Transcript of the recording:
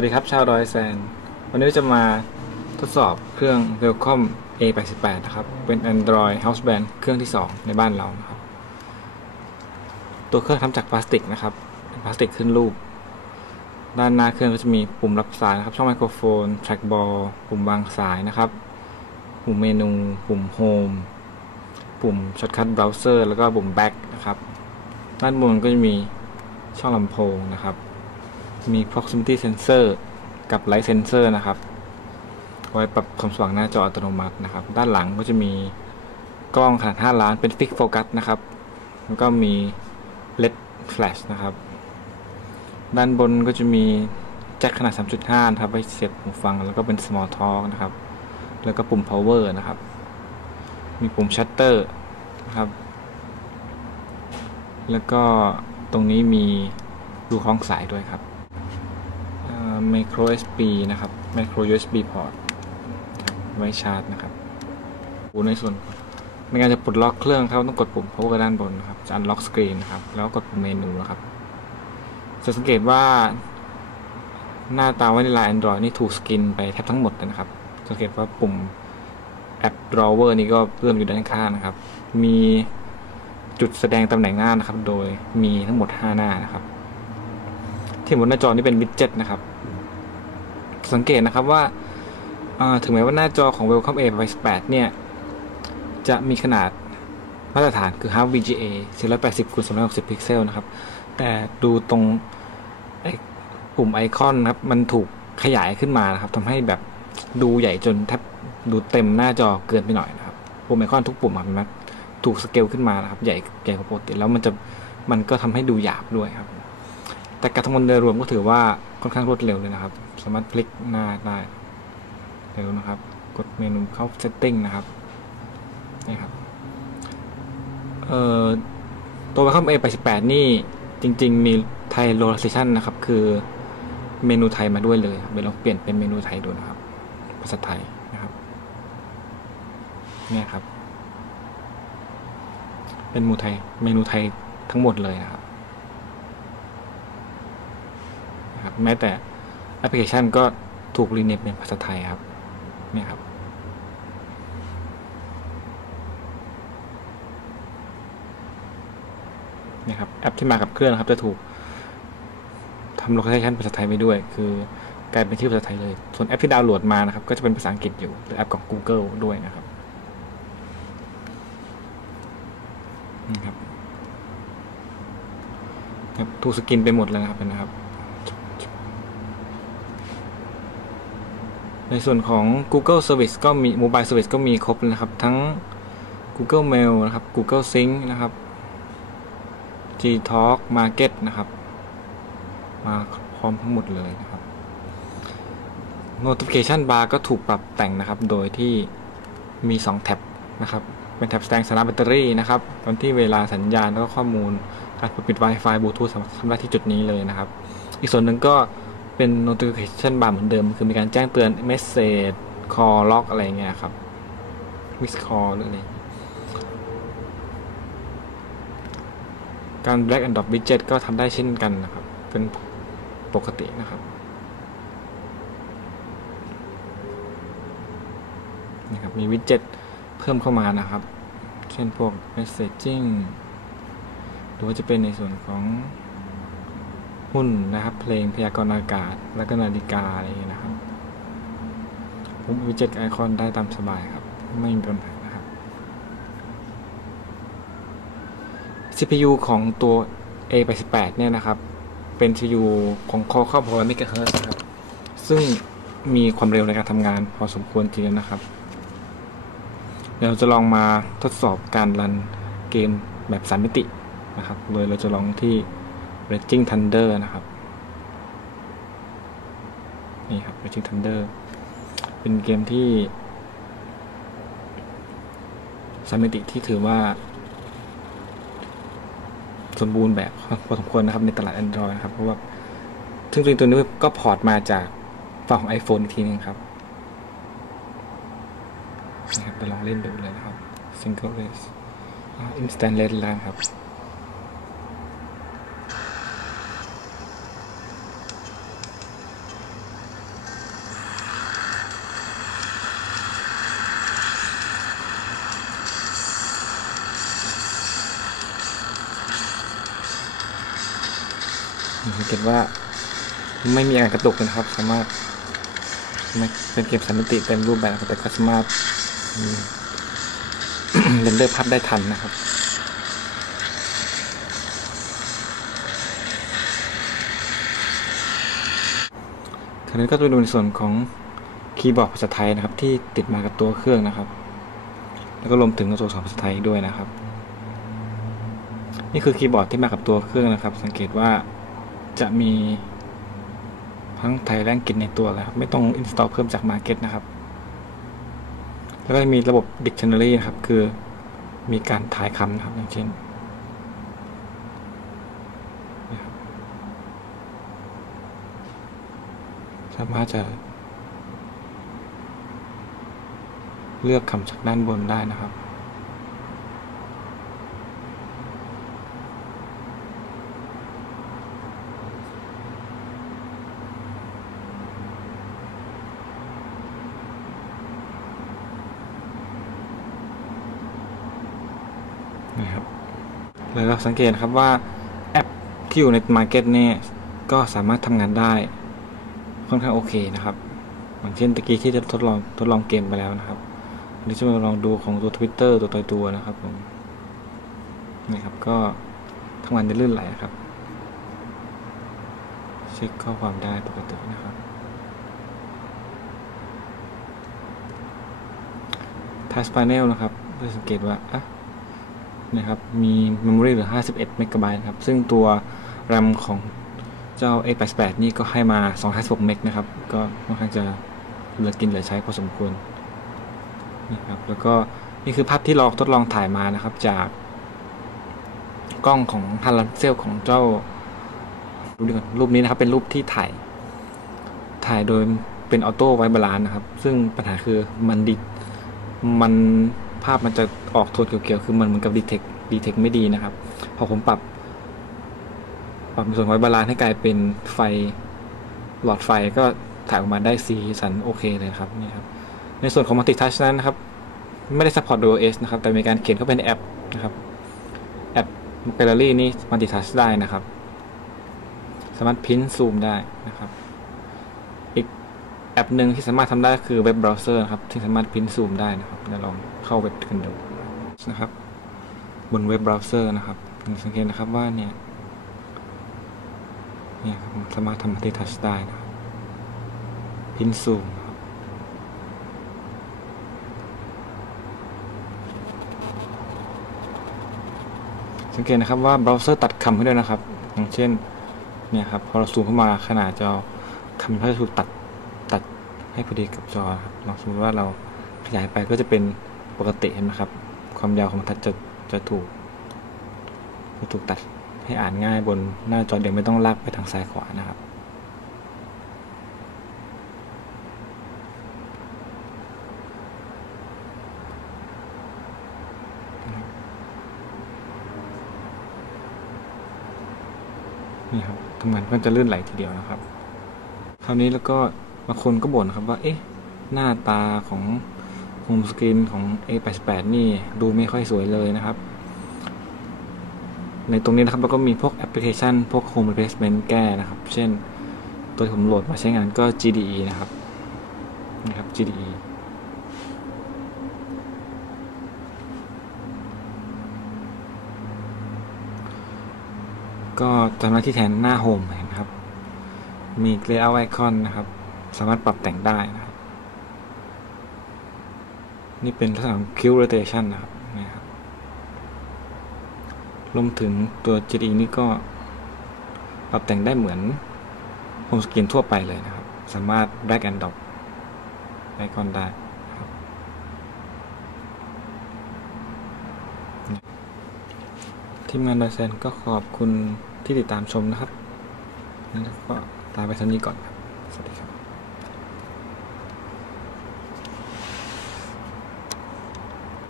วัสดีครับ ชาวดอยแซน วันนี้จะมาทดสอบเครื่อง Welcome A88 นะครับ เป็น Android House Band เครื่องที่ 2 ในบ้านเรานะครับ ตัวเครื่องทำจากพลาสติกนะครับ พลาสติกขึ้นรูป ด้านหน้าเครื่องก็จะมีปุ่มรับสายนะครับ ช่องไมโครโฟน trackball ปุ่มวางสายนะครับ ปุ่มเมนู ปุ่ม Home ปุ่ม Shortcut Browser แล้วก็ปุ่ม Back นะครับ ด้านบนก็จะมีช่องลำโพงนะครับ มี proximity sensor กับ light sensor นะครับ ไว้ปรับความสว่างหน้าจออัตโนมัตินะครับ ด้านหลังก็จะมีกล้องขนาด 5 ล้านเป็น fix focus นะครับ แล้วก็มี LED flash นะครับ ด้านบนก็จะมีแจ็คขนาด 3.5 นะครับไว้เสียบหูฟัง แล้วก็เป็น small talk นะครับ แล้วก็ปุ่ม power นะครับ มีปุ่ม shutter นะครับ แล้วก็ตรงนี้มีรูคล้องสายด้วยครับ micro USB นะครับ micro USB port ครับไว้ชาร์จนะครับในส่วนในการจะปลดล็อกเครื่องครับต้องกดปุ่ม power ด้านบนครับจะ unlock screen นะครับ แล้วกดปุ่มเมนูนะครับ จะสังเกตว่า หน้าตาวานไลน์ Android นี่ถูกสกินไปแทบทั้งหมดนะครับ สังเกตว่าปุ่ม App Drawer นี่ก็เพิ่มอยู่ด้านข้างนะครับ มีจุดแสดงตำแหน่งหน้านะครับ โดยมีทั้งหมด 5 หน้านะครับ ที่บนหน้าจอนี่เป็นวิดเจ็ตนะครับ สังเกตนะครับว่าถึงแม้ว่าหน้าจอของ Welcome A 8เนี่ย จะมีขนาดมาตรฐานคือ half VGA 480คูณ260 พิกเซลนะครับ แต่ดูตรงปุ่มไอคอนครับ มันถูกขยายขึ้นมานะครับทำให้แบบดูใหญ่จนแทบดูเต็มหน้าจอเกินไปหน่อยนะครับ ปุ่มไอคอนทุกปุ่มมันถูกสเกลขึ้นมานะครับ ใหญ่ใหญ่กว่าปกติแล้วมันจะมันก็ทำให้ดูหยาบด้วยครับ แต่การทำงานโดยรวมก็ถือว่า ค่อนข้างรวดเร็วเลยนะครับ สามารถพลิกหน้าได้เร็วนะครับ กดเมนูเข้า setting นะครับนี่ครับเอ่อตัว Welcome A88 นี่จริง ๆ มีไทย localization นะครับ คือเมนูไทยมาด้วยเลยเดี๋ยวลองเปลี่ยนเป็นเมนูไทยดูนะครับ ภาษาไทยนะครับเนี่ยครับ เป็นเมนูไทยเมนูไทยทั้งหมดเลยนะครับนะครับ แม้แต่แอปพลิเคชันก็ถูกรีเนมเป็นภาษาไทยครับเนี่ยครับ เนี่ยครับ แอปที่มากับเครื่องครับ จะถูกทำโลเคชันภาษาไทยไปด้วย คือกลายเป็นชื่อภาษาไทยเลย ส่วนแอปที่ดาวน์โหลดมานะครับ ก็จะเป็นภาษาอังกฤษอยู่หรือแอปของ Google ด้วยนะครับนะครับถูกสกินไปหมดเลยนะครับนะครับ ในส่วนของ Google Service ก็มี Mobile Service ก็มีครบเลยนะครับ ทั้ง Google Mail นะครับ Google Sync นะครับ Gtalk Market นะครับ มาพร้อมทั้งหมดเลยนะครับ Notification Bar ก็ถูกปรับแต่งนะครับ โดยที่มี 2 แท็บนะครับ เป็นแท็บแสดงสาระแบตเตอรี่นะครับ ตอนที่เวลาสัญญาณแล้วก็ข้อมูลการปิด Wi-Fi บลูทูธสามารถทำได้ที่จุดนี้เลยนะครับ อีกส่วนหนึ่งก็ เป็น notification bar เหมือนเดิม คือมีการแจ้งเตือน message call log อะไรเงี้ยครับ miss call หรืออะไรการ drag and drop widget ก็ทำได้เช่นกันนะครับ เป็นปกตินะครับนี่ครับ มีวิดเจ็ตเพิ่มเข้ามานะครับ เช่นพวก messaging หรือว่าจะเป็นในส่วนของ หุ้นนะครับ เพลงพยากรณ์อากาศ แล้วก็นาฬิกาอะไรอย่างเงี้ยนะครับผมวิจิตไอคอนได้ตามสบายครับ ไม่มีปัญหานะครับ CPU ของตัว A88 เนี่ยนะครับ เป็น CPU ของ Qualcomm 600 MHz นะครับ ซึ่งมีความเร็วในการทำงานพอสมควรทีเดียวนะครับ เดี๋ยวเราจะลองมาทดสอบการรันเกมแบบสามมิตินะครับ โดยเราจะลองที่ Raging Thunder นะครับ นี่ครับ Raging Thunder เป็นเกมที่สามมิติที่ถือว่า สมบูรณ์แบบพอสมควรนะครับในตลาด Android นะครับ เพราะว่าซึ่งจริงตัวนี้ก็พอร์ตมาจากฝั่งของ iPhone อีกทีนึงครับนะครับไปลองเล่นดูเลยนะครับ Single Race Instant Red แล้วครับ เกตว่าไม่มีอาการกระตุกนะครับ สามารถเป็นเกมสามมิติเต็มรูปแบบนะครับแต่ก็สามารถเรนเดอร์ภาพได้ทันนะครับทีนี้ก็จะไปดูในส่วนของคีย์บอร์ดภาษาไทยนะครับ ที่ติดมากับตัวเครื่องนะครับ แล้วก็รวมถึงตัวสอนภาษาไทยด้วยนะครับ นี่คือคีย์บอร์ดที่มากับตัวเครื่องนะครับ สังเกตว่า จะมีทั้งไทยและอังกฤษในตัวแล้วครับไม่ต้อง install เพิ่มจาก Market นะครับ แล้วก็มีระบบ Dictionary นะครับ คือมีการถ่ายคำนะครับ อย่างเช่นสามารถจะ เลือกคำจากด้านบนได้นะครับ แล้วเราสังเกตนะครับว่าแอปที่อยู่ใน Market เนี่ยก็สามารถทำงานได้ค่อนข้างโอเคนะครับอย่างเช่นตะกี้ที่จะทดลองทดลองเกมไปแล้วนะครับอันนี้จะมาลองดูของตัว Twitter ตัวตัวตัวนะครับผมนี่ครับก็ทำงานได้ลื่นไหลครับ เช็คข้อความได้ปกตินะครับ Task Panel นะครับจะสังเกตว่าอะ นะครับมี Memory เหลือ 51เมกะไบต์ครับซึ่งตัว RAM ของเจ้า A88 นี่ก็ให้มา 256เมกนะครับก็ค่อนข้างจะเหลือกินเหลือใช้พอสมควรนี่ครับแล้วก็นี่คือภาพที่เราทดลองถ่ายมานะครับจากกล้องของฮันลันเซลของเจ้ารูปนี้ก่อนรูปนี้นะครับเป็นรูปที่ถ่ายถ่ายโดยเป็นออโต้ไวบาลานนะครับ ซึ่งปัญหาคือมันดิมันภาพมันจะ ออกโทนเขียวๆคือมันเหมือนกับดีเทคดีเทคไม่ดีนะครับ พอผมปรับ ปรับส่วนไว้บาลานซ์ให้กลายเป็นไฟหลอดไฟก็ถ่ายออกมาได้สีสันโอเคเลยครับนี่ครับ ในส่วนของ Multi Touch นั้นนะครับ ไม่ได้ support DOS นะครับ แต่มีการเขียนเข้าไปในแอปนะครับ แอป Gallery นี่ Multi Touch ได้นะครับ สามารถพิมพ์ซูมได้นะครับ อีกแอปหนึ่งที่สามารถทำได้คือเว็บเบราว์เซอร์ครับ ที่สามารถพิมพ์ซูมได้นะครับเดี๋ยวลองเข้าเว็บกันดู นะครับ บนเว็บเบราว์เซอร์นะครับสังเกตนะครับว่าเนี่ยเนี่ยครับสามารถทำมัลติทัชได้นะพิมพ์ซูมสังเกตนะครับว่าเบราว์เซอร์ตัดคำให้ด้วยนะครับ อย่างเช่นเนี่ยครับพอเราซูมเข้ามาขนาดจอคำก็จะถูกตัดตัดให้พอดีกับจอครับลองสมมติว่าเราขยายไปก็จะเป็นปกติเห็นไหมครับ ความยาวของทัดจะจะถูกจะถูกตัดให้อ่านง่ายบนหน้าจอเดียวไม่ต้องลากไปทางซ้ายขวานะครับนี่ครับทำงานก็จะลื่นไหลทีเดียวนะครับ คราวนี้แล้วก็บางคนก็บ่นครับว่า เอ๊ะ หน้าตาของ โฮมสกรีนของ A88 นี่ดูไม่ค่อยสวยเลยนะครับ ในตรงนี้นะครับเราก็มีพวกแอปพลิเคชัน พวก Home Replacement แก้นะครับ เช่น ตัวที่ผมโหลดมาใช้งานก็ GDE นะครับนะครับ GDE ก็ทำหน้าที่แทนหน้าโฮมนะครับ มี Layout Icon นะครับ สามารถปรับแต่งได้นะครับ นี่เป็นลักษณะของ Q Rotation นะครับนะครับรวมถึงตัว GDE นี่ก็ปรับแต่งได้เหมือนโฮมสกรีนทั่วไปเลยนะครับ สามารถ drag and drop ไอคอนได้ครับทีมงานดอยแซนก็ขอบคุณที่ติดตามชมนะครับงั้นก็ลาไปท่านี้ก่อนครับ สวัสดีครับ